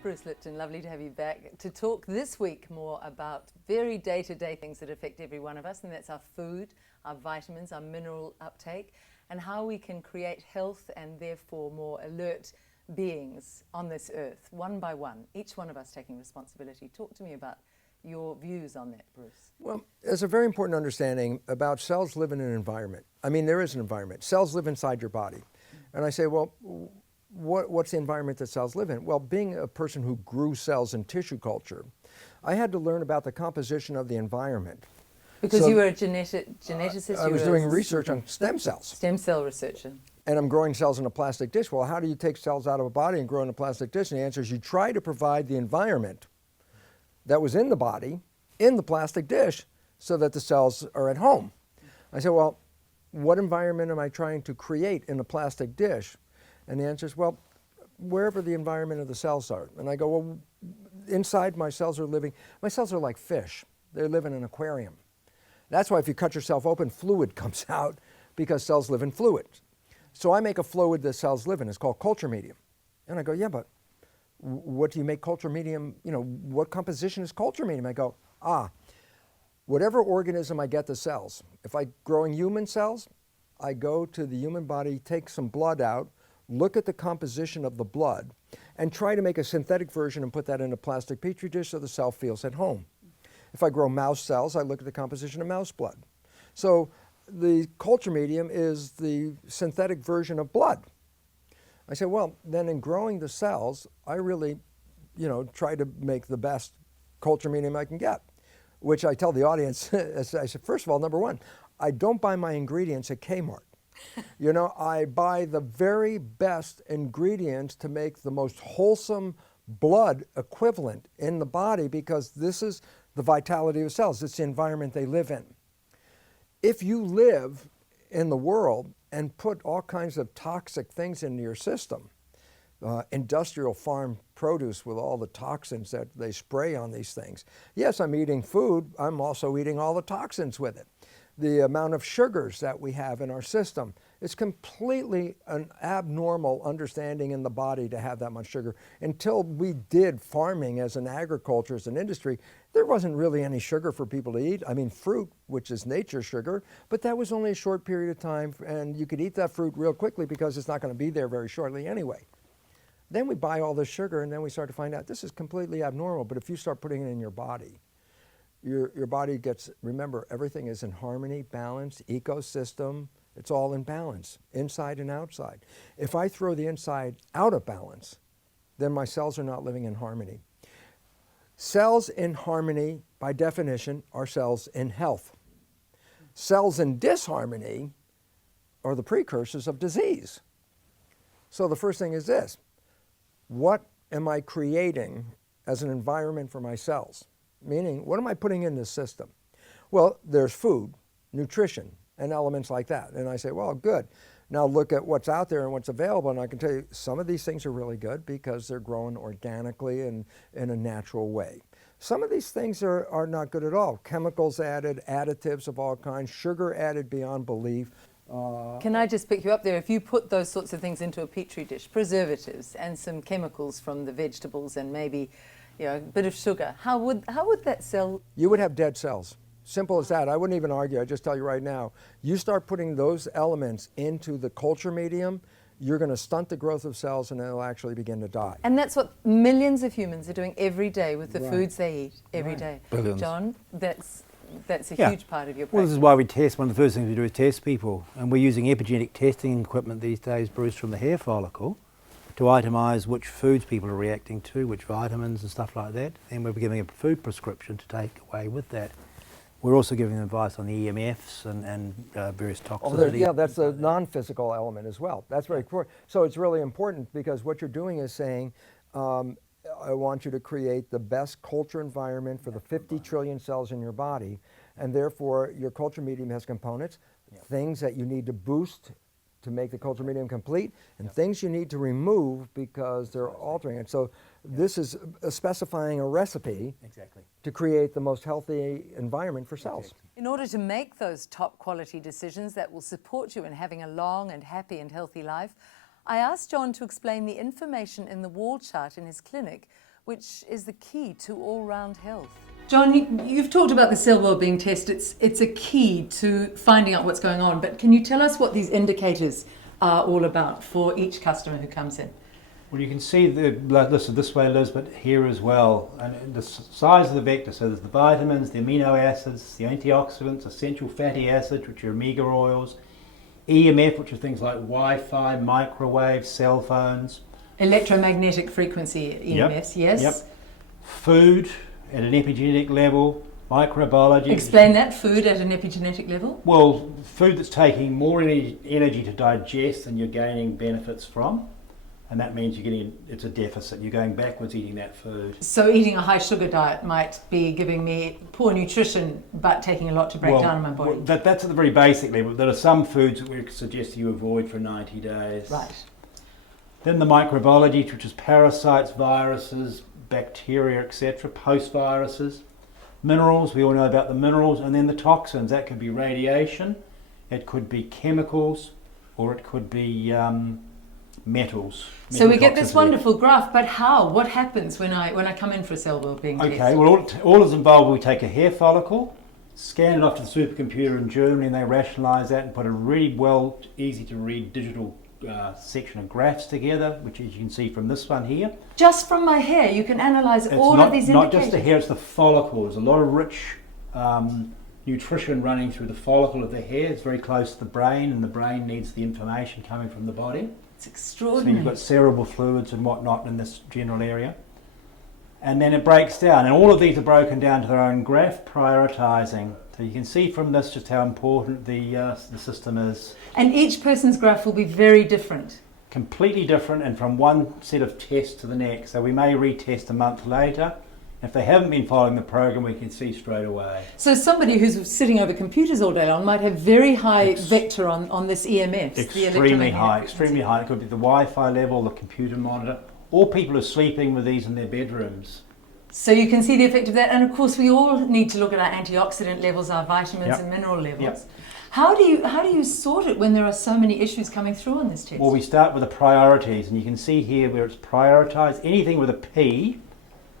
Bruce Lipton, lovely to have you back to talk this week more about very day-to-day things that affect every one of us, and that's our food, our vitamins, our mineral uptake, and how we can create health and therefore more alert beings on this earth, one by one, each one of us taking responsibility. Talk to me about your views on that, Bruce. Well, there's a very important understanding about cells live in an environment. I mean, there is an environment. Cells live inside your body. And I say, well, what's the environment that cells live in? Well, being a person who grew cells in tissue culture, I had to learn about the composition of the environment. Because you were a geneticist? I was doing research on stem cells. Stem cell researcher. And I'm growing cells in a plastic dish. Well, how do you take cells out of a body and grow in a plastic dish? And the answer is you try to provide the environment that was in the body, in the plastic dish, so that the cells are at home. I said, well, what environment am I trying to create in a plastic dish? And the answer is, well, wherever the environment of the cells are. And I go, well, inside my cells are like fish. They live in an aquarium. That's why if you cut yourself open, fluid comes out, because cells live in fluids. So I make a fluid that cells live in. It's called culture medium. And I go, yeah, but what do you make culture medium, what composition is culture medium? I go, whatever organism I get the cells. If I'm growing human cells, I go to the human body, take some blood out, look at the composition of the blood, and try to make a synthetic version and put that in a plastic petri dish so the cell feels at home. If I grow mouse cells, I look at the composition of mouse blood. So the culture medium is the synthetic version of blood. I said, well, then in growing the cells, I really, try to make the best culture medium I can get, which I tell the audience. I said, first of all, number one, I don't buy my ingredients at Kmart. I buy the very best ingredients to make the most wholesome blood equivalent in the body, because this is the vitality of cells. It's the environment they live in. If you live in the world and put all kinds of toxic things into your system, industrial farm produce with all the toxins that they spray on these things. Yes, I'm eating food, I'm also eating all the toxins with it. The amount of sugars that we have in our system, it's completely an abnormal understanding in the body to have that much sugar. Until we did farming as an agriculture, as an industry, there wasn't really any sugar for people to eat. I mean, fruit, which is nature's sugar, but that was only a short period of time, and you could eat that fruit real quickly because it's not going to be there very shortly anyway. Then we buy all this sugar, and then we start to find out this is completely abnormal. But if you start putting it in your body, your body gets, remember, everything is in harmony, balance, ecosystem. It's all in balance, inside and outside. If I throw the inside out of balance, then my cells are not living in harmony. Cells in harmony, by definition, are cells in health. Cells in disharmony are the precursors of disease. So the first thing is this: what am I creating as an environment for my cells? Meaning, what am I putting in this system? Well, there's food, nutrition, and elements like that. And I say, well, good. Now look at what's out there and what's available, and I can tell you some of these things are really good because they're grown organically and in a natural way. Some of these things are not good at all. Chemicals added, additives of all kinds, sugar added beyond belief. Can I just pick you up there? If you put those sorts of things into a petri dish, preservatives and some chemicals from the vegetables and maybe a bit of sugar, how would that cell? You would have dead cells. Simple as that. I wouldn't even argue. I just tell you right now, you start putting those elements into the culture medium, you're going to stunt the growth of cells and they'll actually begin to die. And that's what millions of humans are doing every day with the foods they eat every day. Billions. John, that's a huge part of your practice. Well, this is why we test. One of the first things we do is test people. And we're using epigenetic testing equipment these days, Bruce, from the hair follicle to itemise which foods people are reacting to, which vitamins and stuff like that. And we're giving a food prescription to take away with that. We're also giving them advice on the EMFs and various toxicity. Yeah, that's a non-physical element as well. That's very important. So it's really important because what you're doing is saying, I want you to create the best culture environment for the 50 trillion cells in your body, and therefore your culture medium has components, things that you need to boost to make the culture medium complete, and things you need to remove because they're altering it. So this is specifying a recipe to create the most healthy environment for cells. In order to make those top quality decisions that will support you in having a long and happy and healthy life, I asked John to explain the information in the wall chart in his clinic, which is the key to all-round health. John, you've talked about the Cell-Wellbeing test. It's a key to finding out what's going on, but can you tell us what these indicators are all about for each customer who comes in? Well, you can see the blood listed this way, Liz, but here as well. And the size of the vector, so there's the vitamins, the amino acids, the antioxidants, essential fatty acids, which are omega oils, EMF, which are things like Wi-Fi, microwave, cell phones. Electromagnetic frequency EMFs, yes. Yep. Food at an epigenetic level, microbiology. Explain that, food at an epigenetic level. Well, food that's taking more energy to digest than you're gaining benefits from. And that means it's a deficit. You're going backwards eating that food. So eating a high sugar diet might be giving me poor nutrition, but taking a lot to break down in my body. Well, that's at the very basic level. There are some foods that we suggest you avoid for 90 days. Right. Then the microbiology, which is parasites, viruses, bacteria, etc., post-viruses. Minerals, we all know about the minerals. And then the toxins, that could be radiation, it could be chemicals, or it could be metals. So we get this wonderful graph, but how? What happens when I come in for a Cell-Wellbeing test? Okay, well all is involved. We take a hair follicle, scan it off to the supercomputer in Germany, and they rationalise that and put a really easy to read digital section of graphs together, which as you can see from this one here. Just from my hair, you can analyse all of these indicators? Not just the hair, it's the follicle. There's a lot of rich nutrition running through the follicle of the hair. It's very close to the brain, and the brain needs the information coming from the body. It's extraordinary. So you've got cerebral fluids and whatnot in this general area. And then it breaks down, and all of these are broken down to their own graph, prioritising. So you can see from this just how important the system is. And each person's graph will be very different. Completely different, and from one set of tests to the next. So we may retest a month later. If they haven't been following the program, we can see straight away. So somebody who's sitting over computers all day long might have very high vector on this EMF. Extremely high. It could be the Wi-Fi level, the computer monitor, or people are sleeping with these in their bedrooms. So you can see the effect of that. And of course, we all need to look at our antioxidant levels, our vitamins and mineral levels. Yep. How do you sort it when there are so many issues coming through on this test? Well, we start with the priorities, and you can see here where it's prioritised. Anything with a P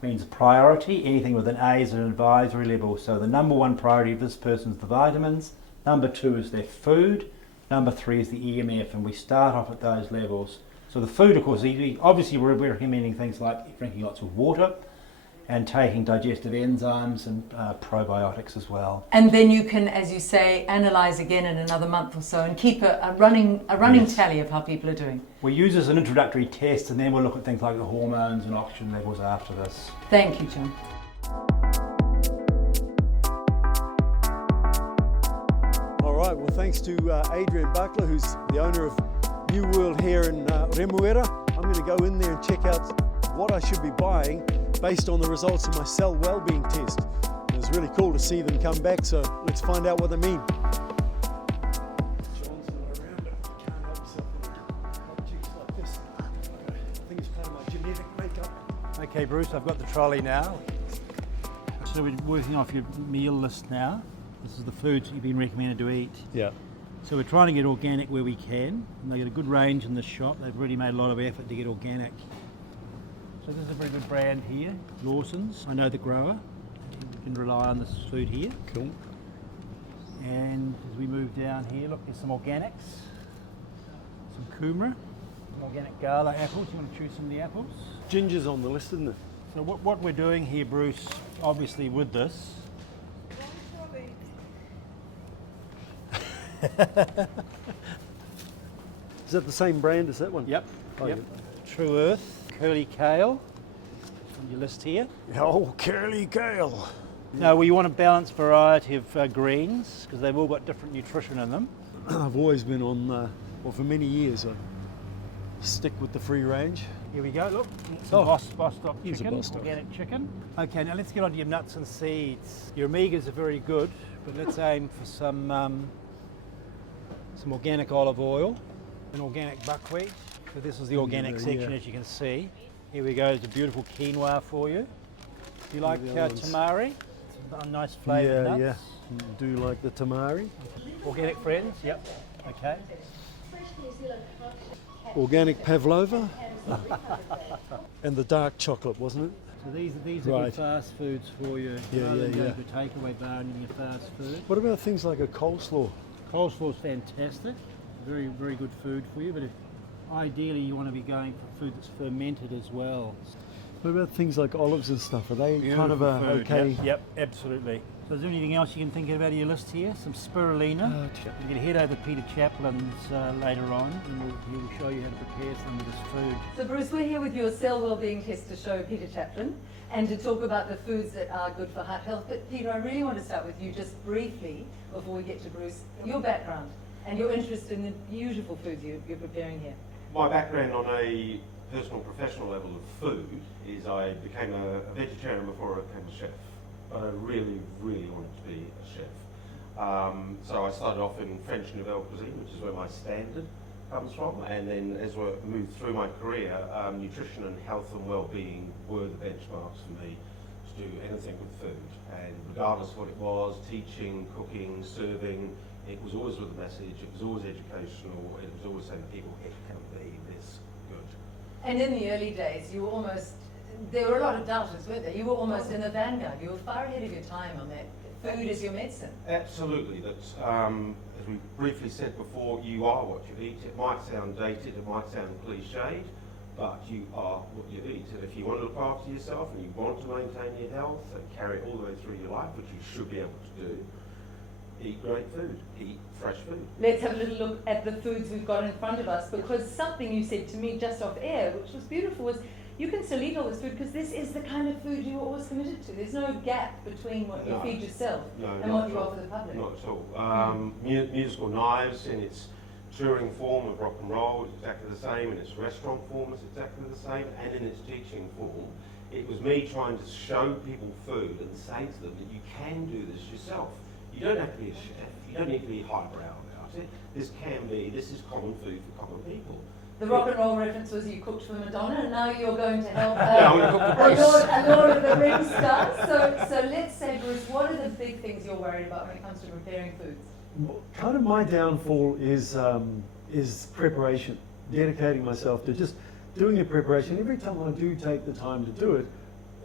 means priority, anything with an A is an advisory level. So the number one priority of this person is the vitamins, number 2 is their food, number 3 is the EMF, and we start off at those levels. So the food, of course, obviously we're recommending things like drinking lots of water and taking digestive enzymes and probiotics as well. And then you can, as you say, analyse again in another month or so and keep a running tally of how people are doing. We use this as an introductory test, and then we'll look at things like the hormones and oxygen levels after this. Thank you, John. All right, well, thanks to Adrian Buckler, who's the owner of New World Hair in Remuera. I'm going to go in there and check out what I should be buying based on the results of my Cell-Wellbeing test. It was really cool to see them come back, so let's find out what they mean. John's not around, but I can't help myself with objects like this. I think it's part of my genetic makeup. Okay, Bruce, I've got the trolley now. So we're working off your meal list now. This is the foods you've been recommended to eat. Yeah. So we're trying to get organic where we can, and they get a good range in this shop. They've really made a lot of effort to get organic. So this is a very good brand here, Lawson's. I know the grower. You can rely on this food here. Cool. And as we move down here, look, there's some organics, some kumara, some organic gala apples. You want to choose some of the apples? Ginger's on the list, isn't it? So what we're doing here, Bruce, obviously with this, Is that the same brand as that one? Yep. Oh, Yep. yeah. True Earth, curly kale on your list here. Oh, curly kale. Now we want a balanced variety of greens because they've all got different nutrition in them. I've always been on, well, for many years, I stick with the free range. Here we go, look, some Bostock here's a chicken, Bostock. organic chicken. Okay, now let's get on to your nuts and seeds. Your omegas are very good, but let's aim for some organic olive oil and organic buckwheat. So this is the organic section, as you can see. Here we go, it's a beautiful quinoa for you. Do you like tamari? It's a nice flavour. Yeah, nuts. yeah. Do you like the tamari? Organic friends? Yep. Okay. organic pavlova and the dark chocolate, wasn't it? So these are Right. good fast foods for you, Yeah, rather than yeah, going to a takeaway bar and getting a fast food. What about things like a coleslaw? Coleslaw's fantastic, very, very good food for you, but ideally you want to be going for food that's fermented as well. What about things like olives and stuff? Are they kind of a Food, okay? Yep, absolutely. So is there anything else you can think of out of your list here? Some spirulina. You can head over to Peter Chaplin's later on and he will show you how to prepare some of this food. So Bruce, we're here with your Cell-Wellbeing tester show, Peter Chaplin, and to talk about the foods that are good for heart health. But Peter, I really want to start with you just briefly before we get to Bruce, your background and your interest in the beautiful foods you're preparing here. My background on a personal professional level of food is I became a vegetarian before I became a chef. But I really, really wanted to be a chef. So I started off in French Nouvelle cuisine, which is where my standard comes from, and then as I moved through my career, nutrition and health and well-being were the benchmarks for me to do anything with food. And regardless of what it was, teaching, cooking, serving, it was always with a message, it was always educational, it was always saying to people, it can be this good. And in the early days, you were almost, there were a lot of doubters, weren't there? You were almost in the vanguard. You were far ahead of your time on that. Food is your medicine. Absolutely. That's, as we briefly said before, you are what you eat. It might sound dated, it might sound cliched, but you are what you eat. And if you want to look after yourself and you want to maintain your health and carry it all the way through your life, which you should be able to do, eat great food, eat fresh food. Let's have a little look at the foods we've got in front of us, because something you said to me just off air, which was beautiful, was you can still eat all this food because this is the kind of food you were always committed to. There's no gap between what you feed yourself and what you offer the public. Not at all. Musical Knives in its touring form of rock and roll is exactly the same, in its restaurant form is exactly the same, and in its teaching form. It was me trying to show people food and say to them that you can do this yourself. You don't have to be a chef, you don't need to be highbrow about it. This is common food for common people. The rock and roll reference was you cooked for Madonna, and now you're going to help Yeah, I'm going to cook for Bruce. a Lord of the Rings star. So let's say, Bruce, what are the big things you're worried about when it comes to preparing foods? Kind of my downfall is preparation, dedicating myself to just doing the preparation. Every time I do take the time to do it,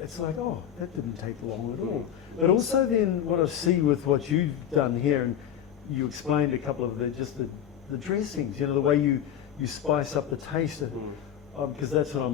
it's like, oh, that didn't take long at all. But also then what I see with what you've done here, and you explained a couple of the dressings, you know, the way you spice up the taste, because that's what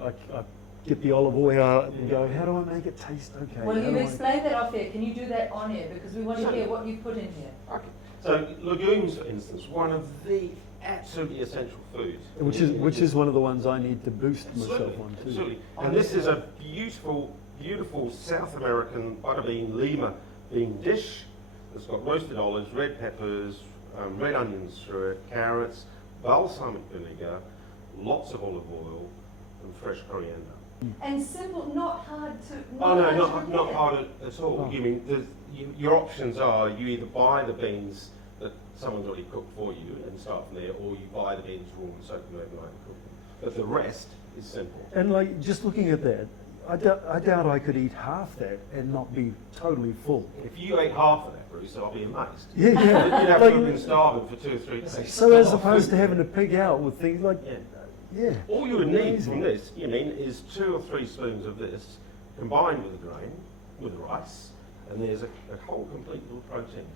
I get the olive oil out and go, how do I make it taste okay? Well, you've explained that off air. Can you do that on air? Because we want to hear what you put in here. Okay. So legumes, for instance, one of the absolutely essential foods. Which is one of the ones I need to boost myself on too. Absolutely. And this is a beautiful, beautiful South American butterbean lima bean dish. It's got roasted olives, red peppers, red onions through it, carrots, balsamic vinegar, lots of olive oil, and fresh coriander. And simple, not hard to. Not hard at all. You mean your options are you either buy the beans that someone's already cooked for you and start from there, or you buy the beans raw and soak them overnight and cook them. But the rest is simple. And like just looking at that, I doubt I could eat half that and not be totally full. If you ate half of that, Bruce, I'll be amazed. Yeah. You'd have Like, been starving for 2 or 3 days. so as opposed to having to pig out with things like, yeah. All you would need from this, is 2 or 3 spoons of this combined with the grain, with the rice, and there's a whole complete little protein.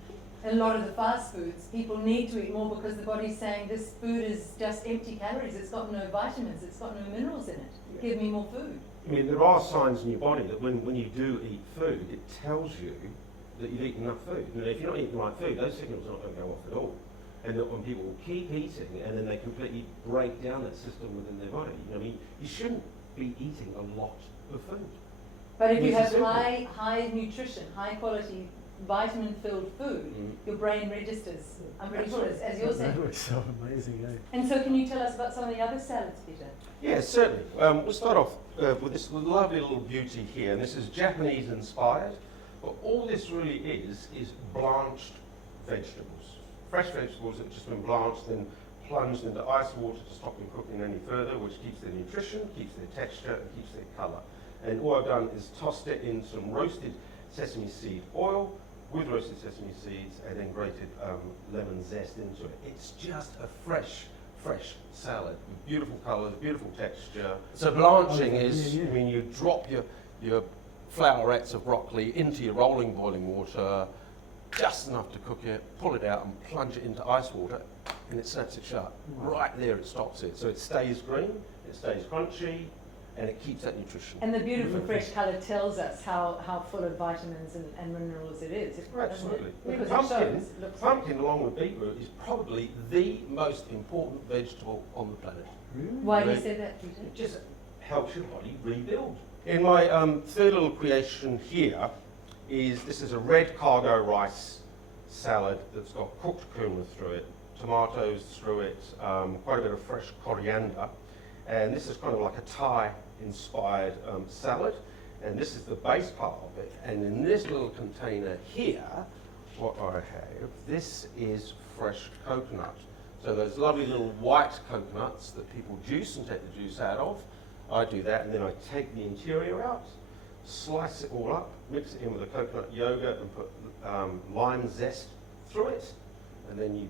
And a lot of the fast foods, people need to eat more because the body's saying this food is just empty calories. It's got no vitamins. It's got no minerals in it. Give me more food. There are signs in your body that when you do eat food, it tells you that you've eaten enough food. And if you're not eating the right food, those signals are not going to go off at all. And that when people will keep eating and then they completely break down that system within their body. You shouldn't be eating a lot of food. But if you It's have simple. high nutrition, high quality, vitamin-filled food, your brain registers. I'm pretty sure, as you're saying. That looks so amazing, eh? And so can you tell us about some of the other salads, Peter? Yes, certainly. We'll start off with this lovely little beauty here, and this is Japanese inspired. But all this really is blanched vegetables. Fresh vegetables that have just been blanched and plunged into ice water to stop them cooking any further, which keeps their nutrition, keeps their texture, and keeps their colour. And all I've done is tossed it in some roasted sesame seed oil with roasted sesame seeds and then grated lemon zest into it. It's just a fresh fresh salad, with beautiful colours, beautiful texture. So blanching is when you drop your flowerets of broccoli into your rolling boiling water, just enough to cook it, pull it out and plunge it into ice water, and it snaps it shut. Right there it stops it. So it stays green, it stays crunchy, and it keeps that nutrition. And the beautiful fresh colour tells us how full of vitamins and minerals it is. Absolutely. Because Pumpkin, along with beetroot, is probably the most important vegetable on the planet. Why do you say that, Peter? It just helps your body rebuild. In my third little creation here, this is a red cargo rice salad that's got cooked kumara through it, tomatoes through it, quite a bit of fresh coriander, and this is kind of like a Thai-inspired salad, and this is the base part of it. And in this little container here, what I have, this is fresh coconut. So those lovely little white coconuts that people juice and take the juice out of, I do that, and then I take the interior out, slice it all up, mix it in with the coconut yogurt and put lime zest through it, and then you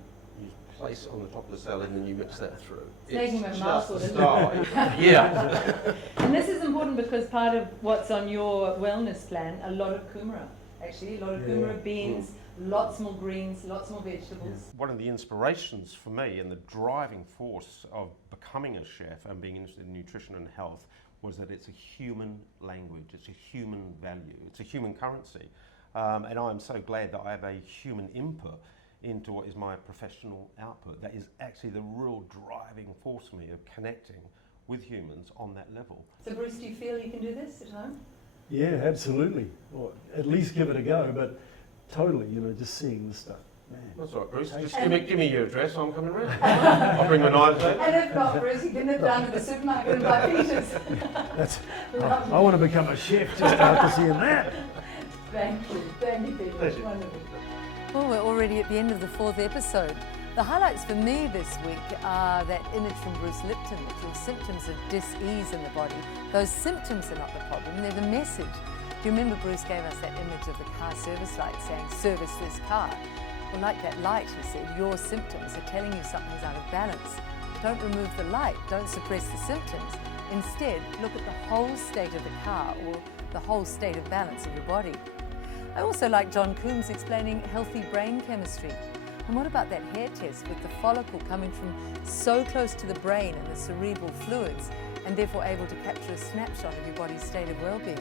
place it on the top of the salad and then you mix that through. Making my mouth water. Yeah. And this is important because part of what's on your wellness plan, a lot of kumara, actually, a lot of kumara, beans, lots more greens, lots more vegetables. One of the inspirations for me and the driving force of becoming a chef and being interested in nutrition and health was that it's a human language, it's a human value, it's a human currency. And I'm so glad that I have a human input into what is my professional output. That is actually the real driving force for me of connecting with humans on that level. So Bruce, do you feel you can do this at home? Yeah, absolutely. Or at least give it a go, but totally, just seeing the stuff. Man. That's all right, Bruce. Just give me your address, I'm coming round. I'll bring my knives over. And if not, Bruce, you can nip down to the supermarket and buy Peter's. I want to become a chef just after seeing that. Thank you, Peter. Pleasure. Wonderful. Well, we're already at the end of the 4th episode. The highlights for me this week are that image from Bruce Lipton, that your symptoms of dis-ease in the body, those symptoms are not the problem, they're the message. Do you remember Bruce gave us that image of the car service light saying, service this car? Well, like that light, he said, your symptoms are telling you something's out of balance. Don't remove the light, don't suppress the symptoms. Instead, look at the whole state of the car or the whole state of balance of your body. I also like John Coombs explaining healthy brain chemistry. And what about that hair test with the follicle coming from so close to the brain and the cerebral fluids, and therefore able to capture a snapshot of your body's state of well-being?